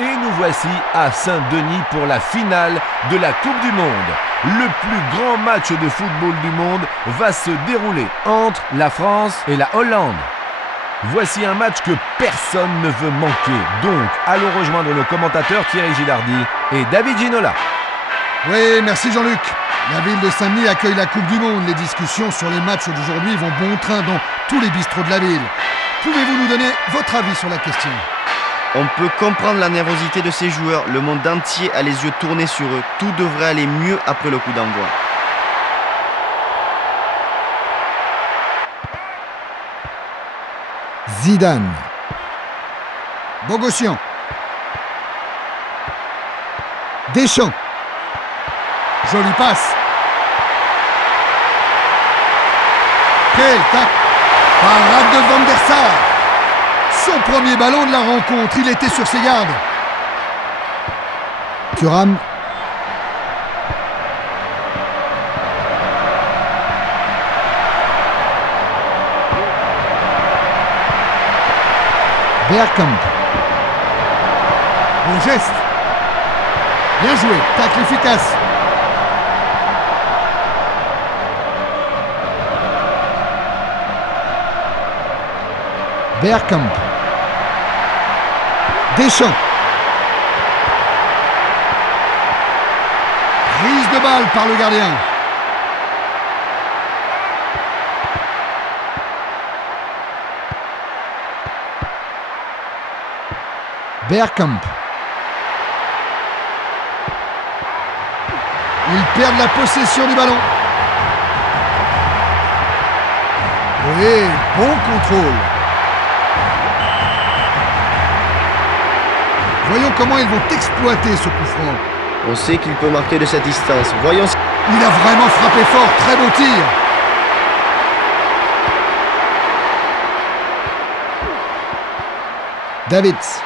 Et nous voici à Saint-Denis pour la finale de la Coupe du Monde. Le plus grand match de football du monde va se dérouler entre la France et la Hollande. Voici un match que personne ne veut manquer. Donc, allons rejoindre nos commentateurs Thierry Gilardi et David Ginola. Oui, merci Jean-Luc. La ville de Saint-Denis accueille la Coupe du Monde. Les discussions sur les matchs d'aujourd'hui vont bon train dans tous les bistrots de la ville. Pouvez-vous nous donner votre avis sur la question ? On peut comprendre la nervosité de ces joueurs. Le monde entier a les yeux tournés sur eux. Tout devrait aller mieux après le coup d'envoi. Zidane. Bogossian. Deschamps. Jolie passe. Quel tac. Parade de Van der Sar. Son premier ballon de la rencontre, il était sur ses gardes. Thuram. Bergkamp. Bon geste. Bien joué, tacle efficace. Bergkamp. Deschamps. Prise de balle par le gardien. Bergkamp. Ils perdent la possession du ballon. Oui, bon contrôle. Voyons comment ils vont exploiter ce coup franc. On sait qu'il peut marquer de cette distance. Voyons. Il a vraiment frappé fort. Très beau tir. Davids.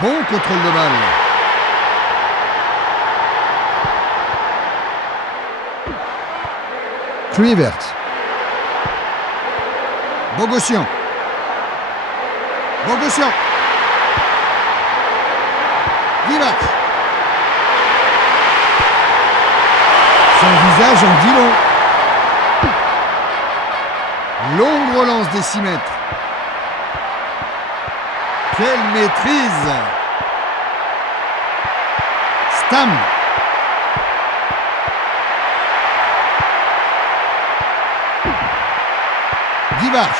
Bon contrôle de balle. Kluivert. Bogossian. Bogossian. Divac. Son visage en dit long. Longue relance des 6 mètres. Quelle maîtrise! Stam. Divac.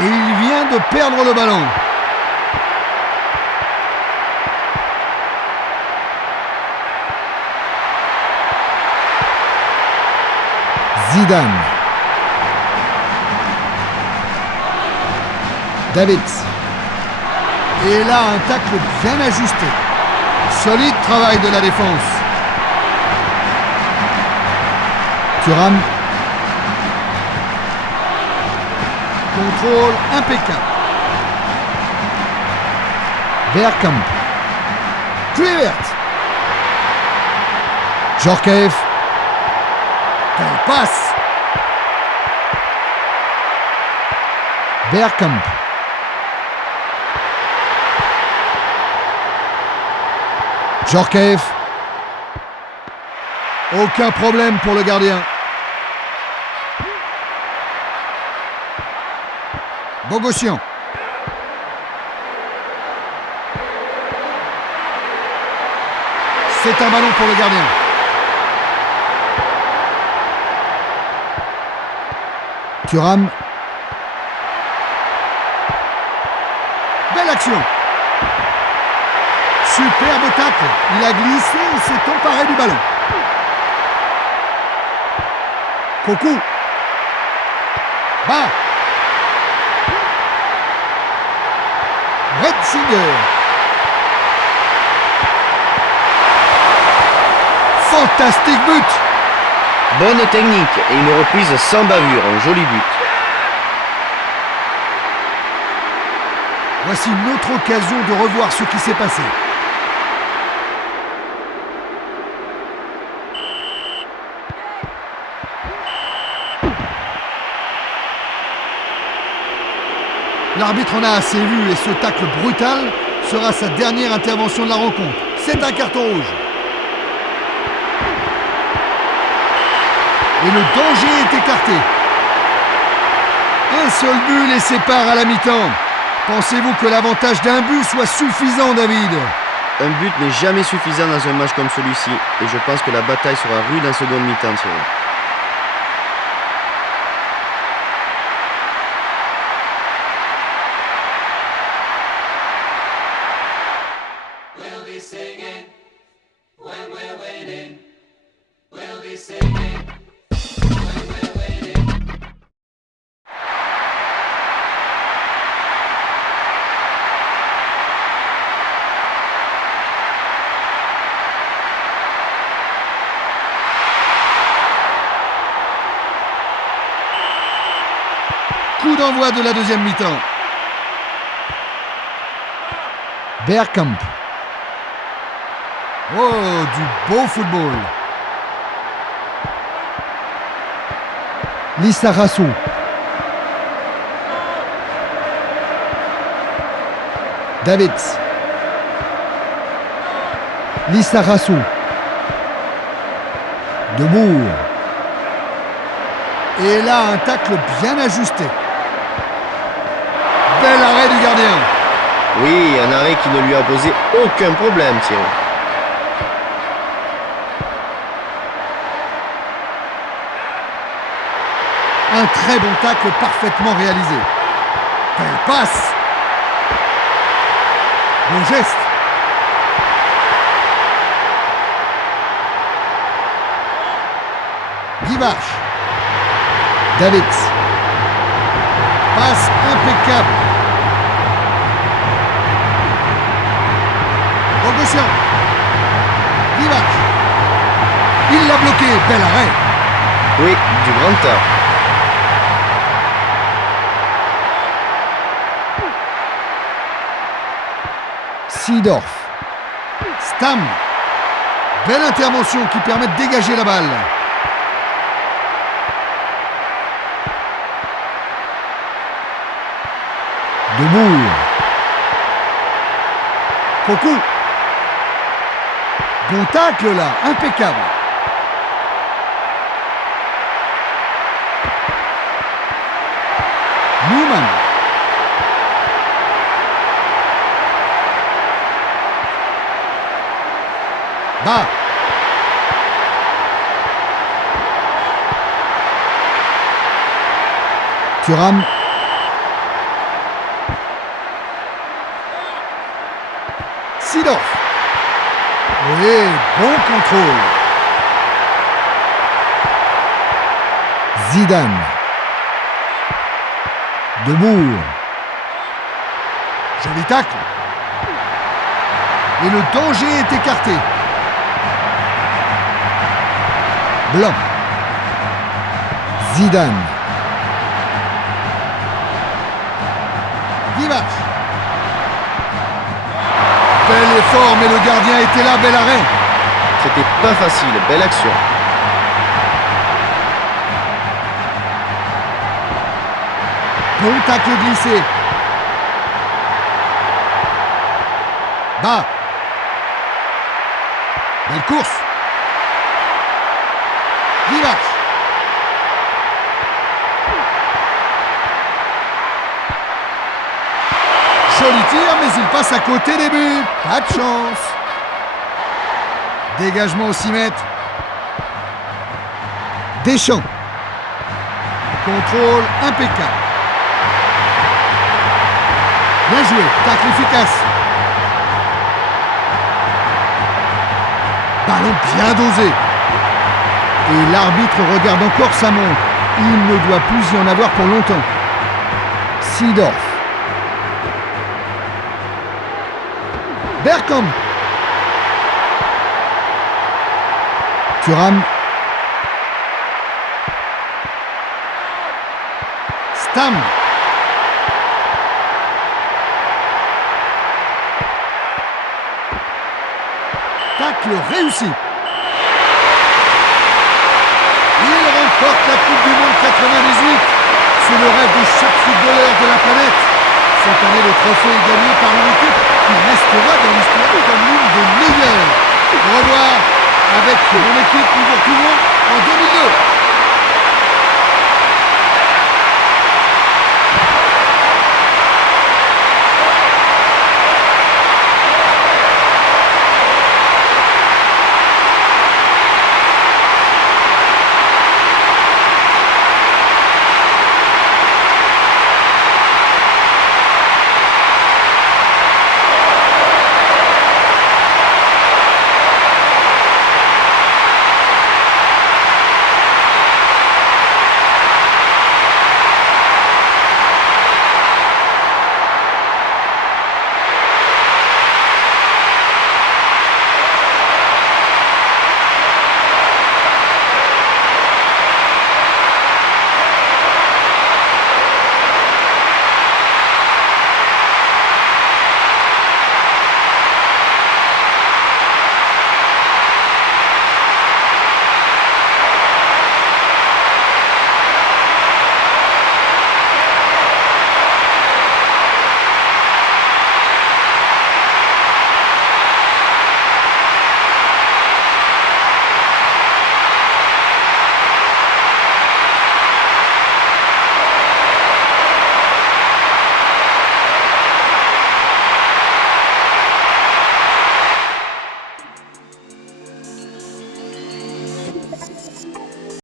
Et il vient de perdre le ballon. Zidane. Davids. Et là, un tacle bien ajusté. Solide travail de la défense. Thuram. Contrôle impeccable. Bergkamp. Kluivert. Djorkaeff. Quelle passe. Bergkamp. Djorkaeff. Aucun problème pour le gardien. Bogossian. C'est un ballon pour le gardien. Thuram. Belle action. Superbe tacle. Il a glissé et s'est emparé du ballon. Cocu. Bas. Retzinger. Fantastique but. Bonne technique et une reprise sans bavure. Un joli but. Voici une autre occasion de revoir ce qui s'est passé. L'arbitre en a assez vu et ce tacle brutal sera sa dernière intervention de la rencontre. C'est un carton rouge. Et le danger est écarté. Un seul but les sépare à la mi-temps. Pensez-vous que l'avantage d'un but soit suffisant, David? Un but n'est jamais suffisant dans un match comme celui-ci. Et je pense que la bataille sera rude en seconde mi-temps, Thierry. Coup d'envoi de la deuxième mi-temps. Bergkamp. Oh, du beau football. Lissarasu. Davids. Lissarasu. Debout. Et là, un tacle bien ajusté. Bel arrêt du gardien. Oui, un arrêt qui ne lui a posé aucun problème, Thierry. Un très bon tacle parfaitement réalisé. Quelle passe! Bon geste. Guivarch. Davids. Passe impeccable. Bogosian. Guivarch. Il l'a bloqué. Bel arrêt. Oui, du grand art. Seedorf. Stam. Belle intervention qui permet de dégager la balle. Debout. Cocu. Bon tacle là, impeccable. Newman. Bas. Thuram. Seedorf. Oui, bon contrôle. Zidane. Debout. Joli tacle. Et le danger est écarté. Blanc. Zidane. Guivarch. Bel effort, mais le gardien était là, bel arrêt. C'était pas facile, belle action. Bon tacle glissé. Bas. Belle course. Guivarch. Joli tir, mais il passe à côté des buts. Pas de chance. Dégagement au 6 mètres. Deschamps. Contrôle impeccable. Bien joué, tacle efficace. Ballon bien dosé. Et l'arbitre regarde encore sa montre. Il ne doit plus y en avoir pour longtemps. Seedorf. Bergkamp. Thuram. Stam. Tacle réussi. Il remporte la Coupe du Monde 98. C'est le rêve de chaque footballeur de la planète. Cette année, le trophée est gagné par une équipe qui restera dans l'histoire comme l'une des meilleures. Au revoir avec mon équipe, nous vous retrouvons en 2002.